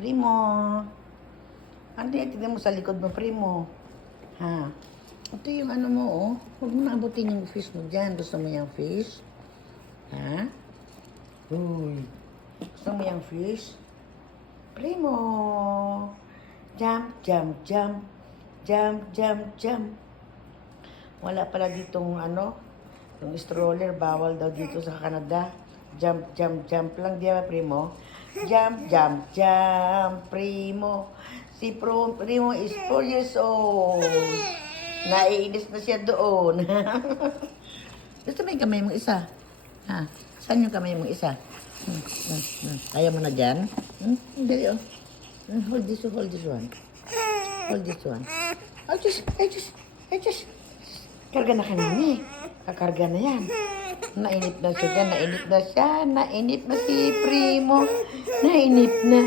Primo. Ano yan? Tignan mo sa likod mo, Primo. Ha? Ito yung ano mo, oh. Huwag mo naabutin yung fish mo dyan. Gusto mo yung fish? Ha? Uy. Gusto mo yung fish? Primo. Jump, jump, jump. Jump, jump, jump. Wala pala ditong ano, yung stroller. Bawal daw dito sa Canada. Jump, jump, jump lang. Di ba, Primo? Jump, jump, jump. Primo. Si Primo is 4 years old. Naiinis na siya doon. Gusto mo yung kamay mong isa? Ha? Saan yung kamay mong isa? Ayaw mo na dyan? Dali, oh. Hold this one. Hold this one. Ay, just. Karga na ka nani. Kakarga na yan. Nainip na siya dyan. Nainip na si Primo. Nainip na.